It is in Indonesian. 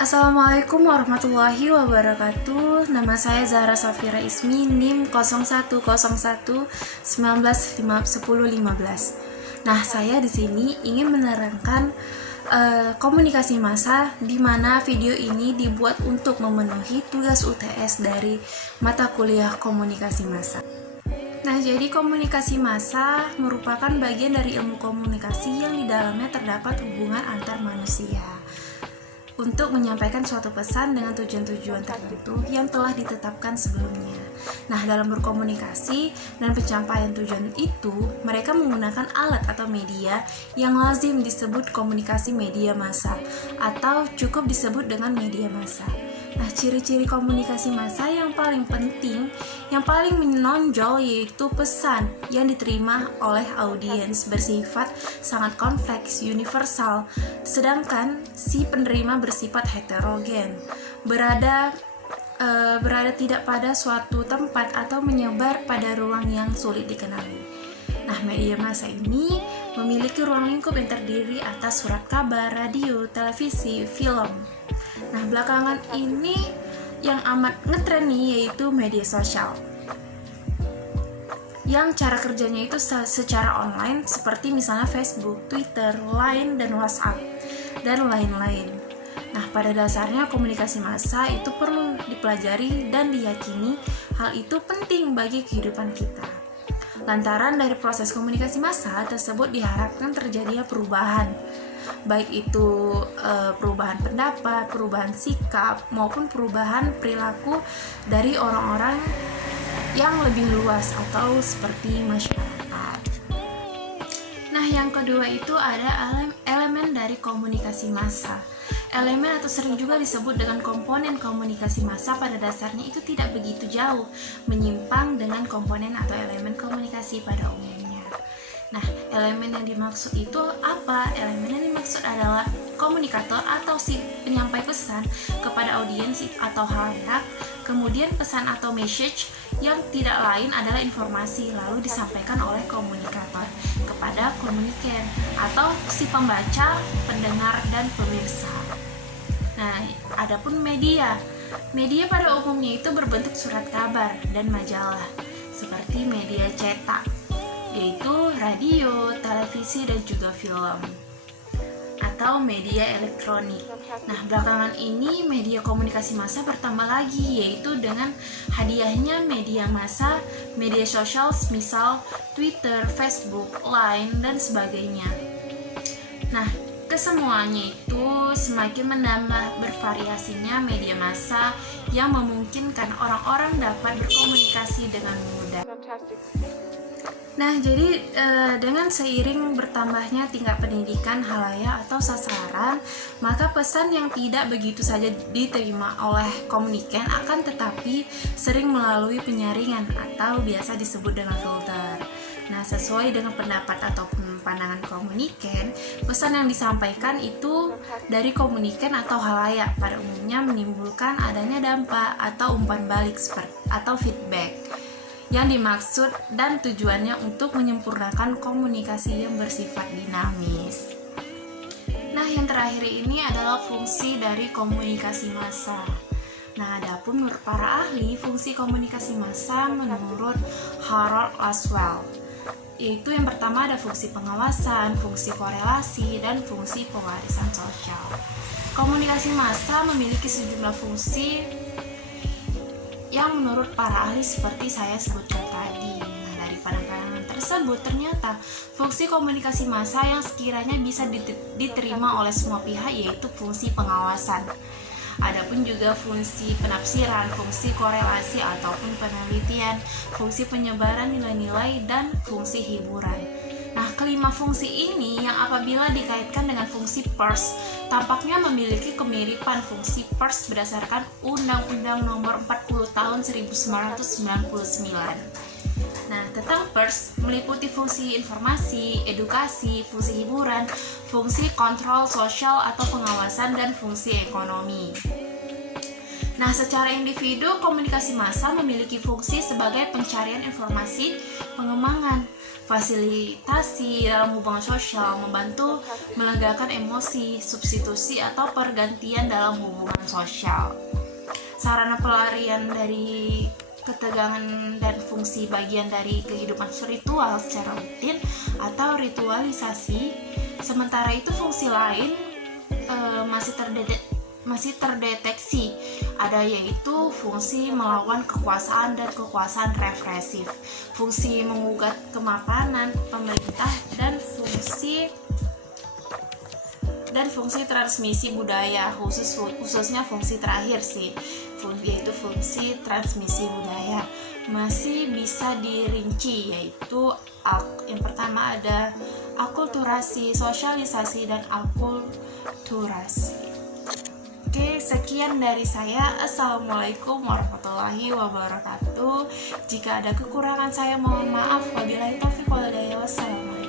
Assalamualaikum warahmatullahi wabarakatuh. Nama saya Zahra Safira Ismi, NIM 0101 191015. Nah, saya di sini ingin menerangkan komunikasi massa, di mana video ini dibuat untuk memenuhi tugas UTS dari mata kuliah komunikasi massa. Nah, jadi komunikasi massa merupakan bagian dari ilmu komunikasi yang di dalamnya terdapat hubungan antar manusia untuk menyampaikan suatu pesan dengan tujuan-tujuan tertentu yang telah ditetapkan sebelumnya. Nah, dalam berkomunikasi dan pencapaian tujuan itu, mereka menggunakan alat atau media yang lazim disebut komunikasi media massa atau cukup disebut dengan media massa. Nah, ciri-ciri komunikasi massa yang paling penting, yang paling menonjol yaitu pesan yang diterima oleh audiens bersifat sangat kompleks, universal, sedangkan si penerima bersifat heterogen, berada tidak pada suatu tempat atau menyebar pada ruang yang sulit dikenali. Nah, media massa ini memiliki ruang lingkup yang terdiri atas surat kabar, radio, televisi, film. Nah, belakangan ini yang amat ngetren nih yaitu media sosial, yang cara kerjanya itu secara online seperti misalnya Facebook, Twitter, Line, dan WhatsApp, dan lain-lain. Nah, pada dasarnya komunikasi massa itu perlu dipelajari dan diyakini hal itu penting bagi kehidupan kita. Lantaran dari proses komunikasi massa tersebut diharapkan terjadinya perubahan, baik itu perubahan pendapat, perubahan sikap, maupun perubahan perilaku dari orang-orang yang lebih luas atau seperti masyarakat. Nah, yang kedua itu ada elemen dari komunikasi massa. Elemen atau sering juga disebut dengan komponen komunikasi massa pada dasarnya itu tidak begitu jauh menyimpang dengan komponen atau elemen komunikasi pada umumnya. Nah, elemen yang dimaksud itu apa? Elemen yang dimaksud adalah komunikator atau si penyampai pesan kepada audiens atau halayak. Kemudian pesan atau message yang tidak lain adalah informasi lalu disampaikan oleh komunikator kepada komuniken atau si pembaca, pendengar, dan pemirsa. Nah, adapun media pada umumnya itu berbentuk surat kabar dan majalah seperti media cetak, yaitu radio, televisi, dan juga film, atau media elektronik. Nah, belakangan ini media komunikasi massa bertambah lagi, yaitu dengan hadiahnya media massa, media sosial misal Twitter, Facebook, Line, dan sebagainya. Nah, kesemuanya itu semakin menambah bervariasinya media massa yang memungkinkan orang-orang dapat berkomunikasi dengan mudah. Nah, jadi dengan seiring bertambahnya tingkat pendidikan halayak atau sasaran, maka pesan yang tidak begitu saja diterima oleh komuniken akan tetapi sering melalui penyaringan atau biasa disebut dengan filter. Nah, sesuai dengan pendapat atau pandangan komuniken, pesan yang disampaikan itu dari komuniken atau halayak pada umumnya menimbulkan adanya dampak atau umpan balik atau feedback yang dimaksud dan tujuannya untuk menyempurnakan komunikasi yang bersifat dinamis. Nah, yang terakhir ini adalah fungsi dari komunikasi massa. Nah, adapun menurut para ahli, fungsi komunikasi massa menurut Harold Laswell, yaitu yang pertama ada fungsi pengawasan, fungsi korelasi, dan fungsi pewarisan sosial. Komunikasi massa memiliki sejumlah fungsi yang menurut para ahli seperti saya sebutkan tadi. Nah, dari pandangan tersebut ternyata fungsi komunikasi massa yang sekiranya bisa diterima oleh semua pihak yaitu fungsi pengawasan. Adapun juga fungsi penafsiran, fungsi korelasi ataupun penelitian, fungsi penyebaran nilai-nilai, dan fungsi hiburan. Nah, kelima fungsi ini yang apabila dikaitkan dengan fungsi pers, tampaknya memiliki kemiripan fungsi pers berdasarkan Undang-Undang Nomor 40 Tahun 1999. Nah, tentang pers meliputi fungsi informasi, edukasi, fungsi hiburan, fungsi kontrol sosial atau pengawasan, dan fungsi ekonomi. Nah, secara individu, komunikasi massa memiliki fungsi sebagai pencarian informasi, pengembangan, fasilitasi dalam hubungan sosial, membantu melegakan emosi, substitusi atau pergantian dalam hubungan sosial. Sarana pelarian dari ketegangan dan fungsi bagian dari kehidupan ritual secara rutin atau ritualisasi. Sementara itu fungsi lain masih terdeteksi, ada yaitu fungsi melawan kekuasaan dan kekuasaan represif, fungsi mengugat kemapanan pemerintah, dan fungsi transmisi budaya, khususnya fungsi terakhir sih, yaitu fungsi transmisi budaya masih bisa dirinci, yaitu yang pertama ada akulturasi, sosialisasi, dan akulturasi. Oke, sekian dari saya. Assalamualaikum warahmatullahi wabarakatuh. Jika ada kekurangan saya mohon maaf. Wabillahi taufiq wal hidayah. Wassalamualaikum.